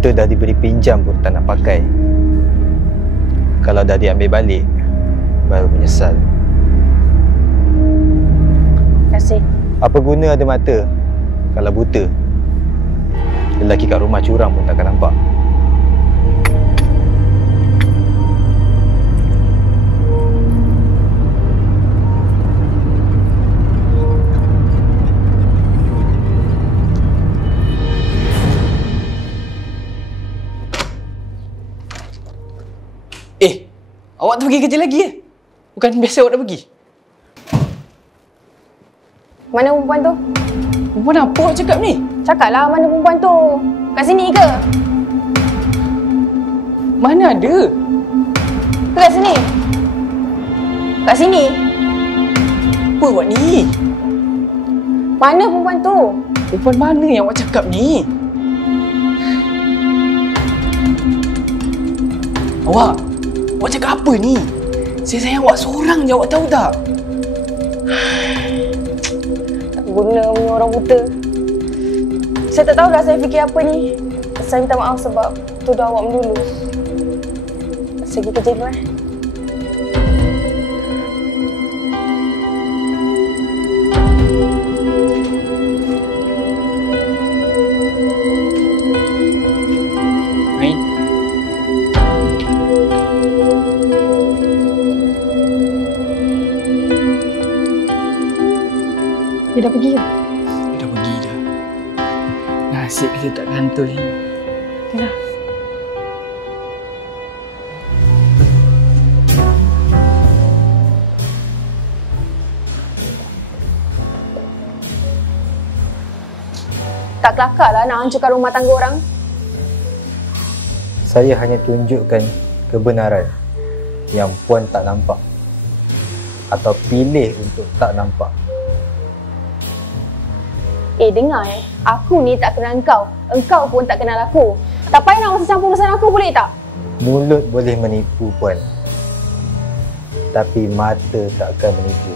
Kita dah diberi pinjam pun tak nak pakai. Kalau dah diambil balik, baru menyesal. Terima kasih. Apa guna ada mata kalau buta? Lelaki kat rumah curang pun takkan nampak. Awak tak pergi kerja lagi ke? Bukan biasa awak dah pergi? Mana perempuan tu? Perempuan apa awak cakap ni? Cakaplah mana perempuan tu. Kat sini ke? Mana ada? Ke kat sini? Kat sini? Apa awak ni? Mana perempuan tu? Perempuan mana yang awak cakap ni? Awak cakap apa ni? Saya sayang awak seorang je, awak tahu tak? Tak guna punya orang buta. Saya tak tahu dah saya fikir apa ni. Saya minta maaf sebab tuduh awak mendulu. Saya pergi kerja dulu Main. Dia dah pergi ke? Dia dah pergi dah. Nasib kita tak gantul ni. Dah. Tak kelakar lah nak hancurkan rumah tangga orang. Saya hanya tunjukkan kebenaran yang puan tak nampak atau pilih untuk tak nampak. Dengar aku ni tak kenal engkau pun tak kenal aku. Tak payah nak masuk campur urusan aku, boleh tak? Mulut boleh menipu puan, tapi mata tak akan menipu.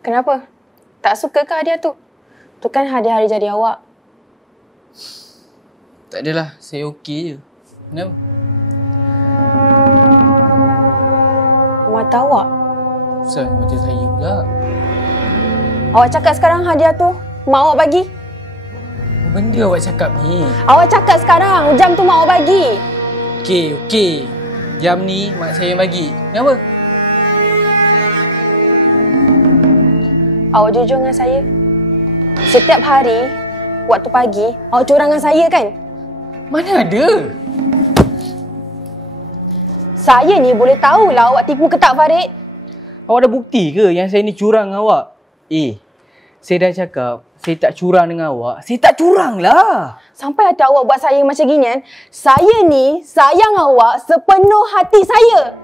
Kenapa? Tak suka ke hadiah tu? Tu kan hadiah hari jadi awak. Tak adalah, saya okey je. Kenapa? Mata awak. Kenapa mata saya pula? Awak cakap sekarang hadiah tu mak awak bagi? Apa benda awak cakap ni? Awak cakap sekarang jam tu mak awak bagi. Okey. Jam ni mak saya yang bagi. Kenapa? Awak jujur dengan saya. Setiap hari, waktu pagi, awak curang dengan saya kan? Mana ada? Saya ni boleh tahulah awak tipu ke tak, Farid? Awak ada bukti ke yang saya ni curang dengan awak? Saya dah cakap, saya tak curang dengan awak. Saya tak curang lah. Sampai hati awak buat saya macam gini kan? Saya ni sayang awak sepenuh hati saya.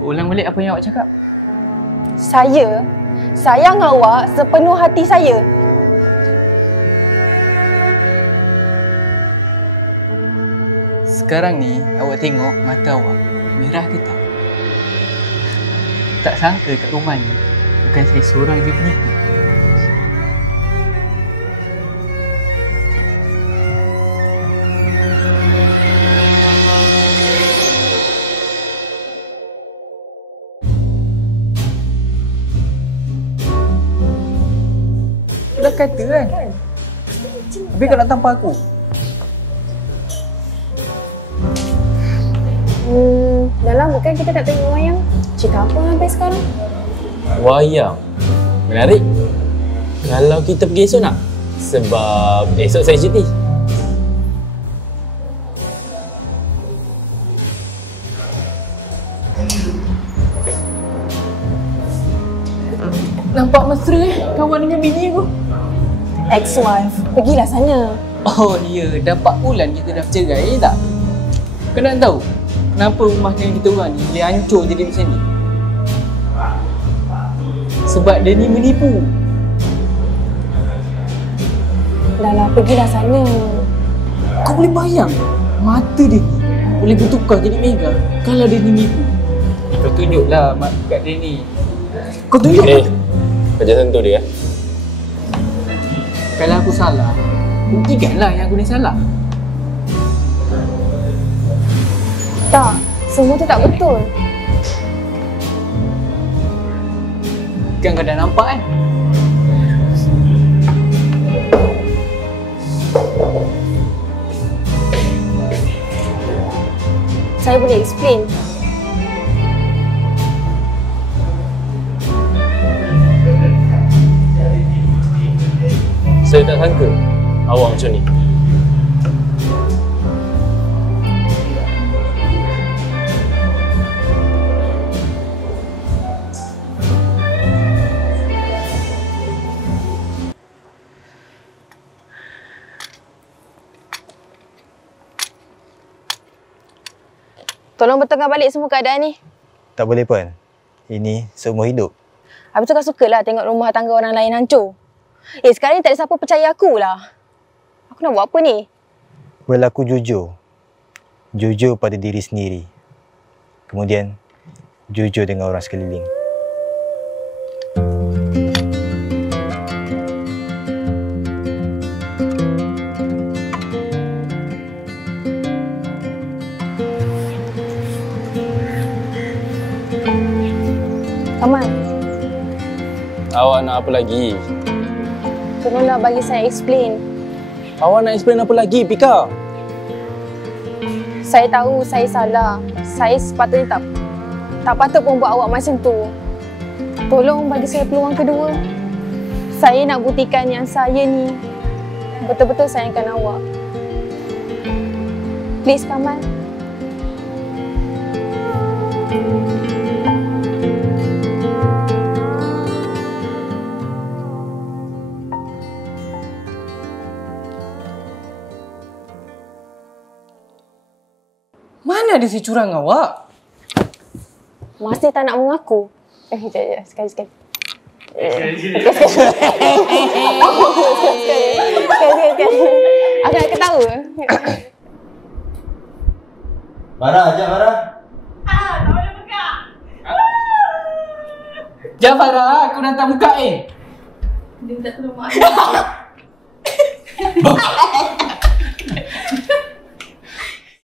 Ulang balik apa yang awak cakap. Saya sayang awak sepenuh hati saya. Sekarang ni awak tengok mata awak merah ke tak? Tak sangka kat rumah ni bukan saya seorang je penipu. Dah kata kan? Habis kau nak tampar aku? Dah lama kan kita tak tengok wayang. Cerita apa sampai sekarang? Wayang? Menarik. Kalau kita pergi esok nak? Sebab esok saya cuti. Nampak mesra kawan dengan bini aku. Ex-wife. Pergilah sana. Oh ya, dah 4 bulan kita dah bercerai tak? Kau nak tahu kenapa rumah dengan kita orang ni boleh hancur jadi macam ni? Sebab dia ni menipu. Dah lah, pergilah sana. Kau boleh bayang mata dia ni boleh bertukar jadi mega kalau dia ni nipu. Kau tunjuklah kat dia ni. Kau tunjuk. Kau jangan sentuh dia. Kalau aku salah, buktikanlah yang aku ni salah. Tak, semua tu tak betul. Kan kau dah nampak kan? Saya boleh explain. Saya tak sangka awak macam ni. Tolong betulkan balik semua keadaan ni. Tak boleh pun. Ini seumur hidup. Habis tu kan sukalah tengok rumah tangga orang lain hancur. Sekarang ni tak ada siapa percaya aku lah. Aku nak buat apa ni? Berlaku jujur. Jujur pada diri sendiri. Kemudian, jujur dengan orang sekeliling. Kamal, Awak nak apa lagi? tolonglah bagi saya explain. Awak nak explain apa lagi, Pika? Saya tahu saya salah. Saya sepatutnya tak patut pun buat awak macam tu. Tolong bagi saya peluang kedua. Saya nak buktikan yang saya ni betul-betul sayangkan awak. Please, Kamal. Mana ada si curang awak? Masih tak nak mengaku. Sekejap. Sekali. Aku nak ketawa. Farah, ajak Farah. Jom Farah, aku nak hantar buka Dia minta tolong mak.